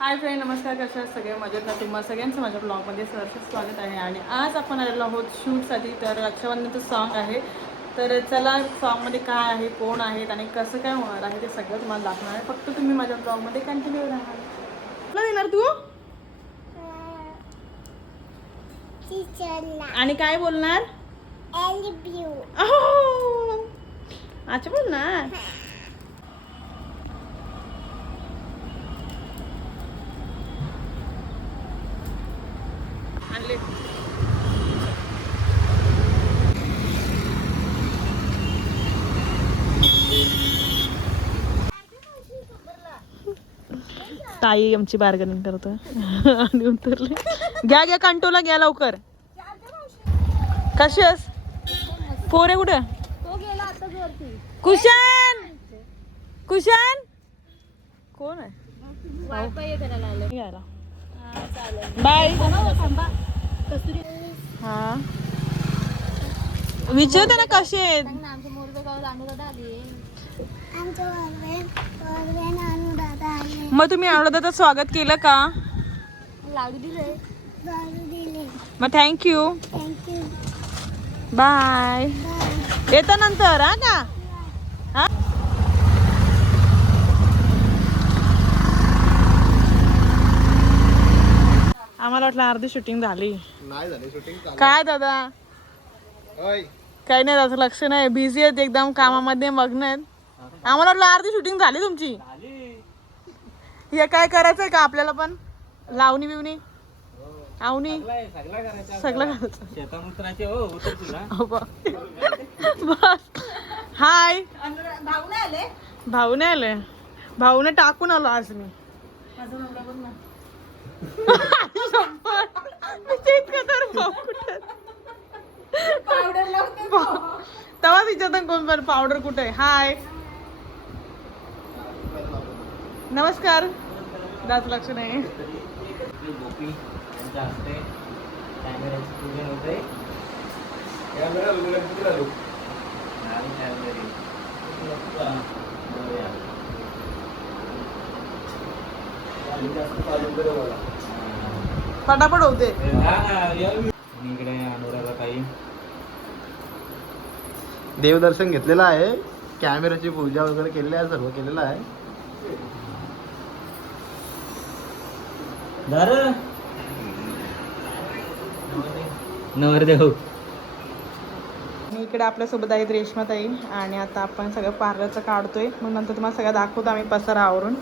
Hi friend, नमस्कार. कशा आहात सगळे? मजेत ना? तुम्हा सगळ्यांचं माझ्या ब्लॉगमध्ये सहर्ष स्वागत आहे. आणि आज आपण आलेलो आहोत शूटसाठी. तर रक्षाबंधनचं सॉन्ग आहे. तर चला, सॉन्गमध्ये काय आहे, कोण आहेत आणि कसं काय होणार आहे ते सगळं तुम्हाला दाखवणार आहे. फक्त तुम्ही माझ्या ब्लॉगमध्ये कंटिन्यू राहा. कुठला देणार तू? आणि काय बोलणार? अच्छा बोलणार. आणले. ताई आमची बार्गेनिंग करतोय आणि उतरले. घ्या घ्या, कंटोला घ्या लवकर. कशी आहेस? पोरे कुठे? कुशन कुशन कोण आहे? बाय. हा, विचारते ना कसे आहेत. मग तुम्ही अनुराधाचं स्वागत केलं का? लाडू दिले. मग थँक्यू. बाय. येता नंतर हा का? हा, आम्हाला वाटलं अर्धी शूटिंग झाली. नाही झाली शूटिंग. काय दादा? काही नाही, त्याचं लक्ष नाही. बिझी आहेत एकदम कामामध्ये, मग्न आहेत. आम्हाला वाटलं अर्धी शूटिंग झाली तुमची. हे काय करायचंय का आपल्याला पण? लावणी बिवणी आवनी सगळं करायचं. बस. हाय. भाऊ नाही आले. भाऊने टाकून आलो आज मी. तेव्हा विचारता कोण पण पावडर कुठे आहे. हाय, नमस्कार. दाच लक्ष नाही. पटापट होते. इकडे अनुराधा ताई देवदर्शन घेतलेलं आहे. कॅमेऱ्याची पूजा वगैरे केलेली आहे, सर्व केलेलं आहे. नवरदेव. इकडे आपल्यासोबत आहेत रेश्माताई. आणि आता आपण सगळं पार्लरचं काढतोय. मग नंतर तुम्हाला सगळं दाखवतो आम्ही पसारा आवरून.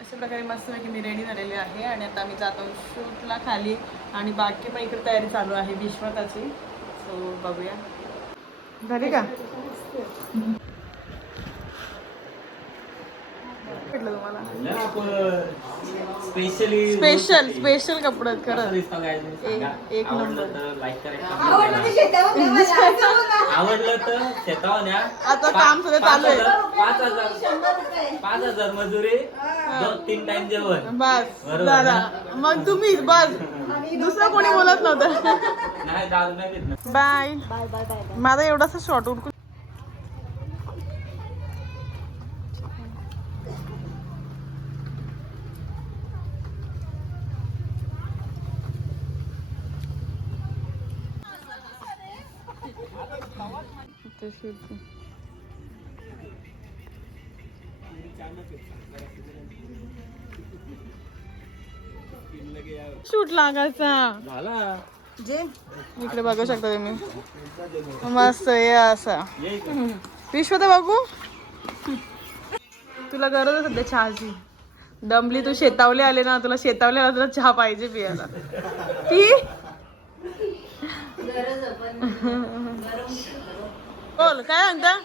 अशा प्रकारे मस्तपैकी मी रेडी झालेली आहे. आणि आता आम्ही जातो शूटला खाली. आणि बाकी पण इकडे तयारी चालू आहे विश्वाताची. सो बघूया. झाली का? भेटलं तुम्हाला स्पेशल कपडे खरं एक नंबर. आवडलं तर शेतावर न्या. आता काम सगळं चालू आहे. 5,000 मजुरी, 2-3 टाइम जेवण. बस दादा, मग तुम्ही बस, दुसरं कोणी बोलत नव्हतं. नाही दारू नाही देत. बाय. माझा एवढासा शॉर्ट उडकून. शूट लागायचा झाला. जे इकडे बघू शकता तुम्ही. मस्त आहे असं. विश्व ते बघू. तुला गरज आहे सध्या चहाची. दमली तू शेतावले आले ना तुला शेतावले आला तुला चहा पाहिजे पियाला पी बोल काय म्हणता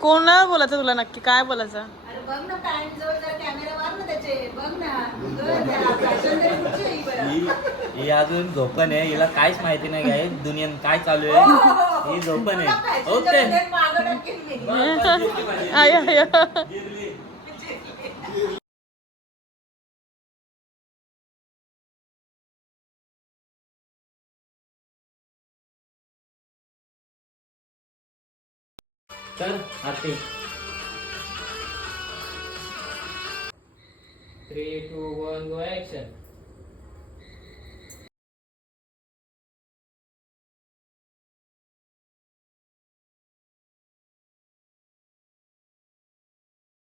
कोण बोलायचं तुला नक्की काय बोलायचं ही अजून झोपण आहे हिला काहीच माहिती नाही काय दुनियात काय चालू आहे ही झोपण आहे ओके आय आय तर आरती 3, 2, 1 गो ऍक्शन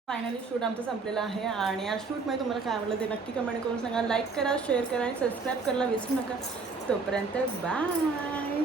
फायनली शूट आमचं संपलेलं आहे आणि या शूटमध्ये तुम्हाला काय आवडलं ते नक्की कमेंट करून सांगा लाईक करा शेअर करा आणि सबस्क्राईब करायला विसरू नका तोपर्यंत बाय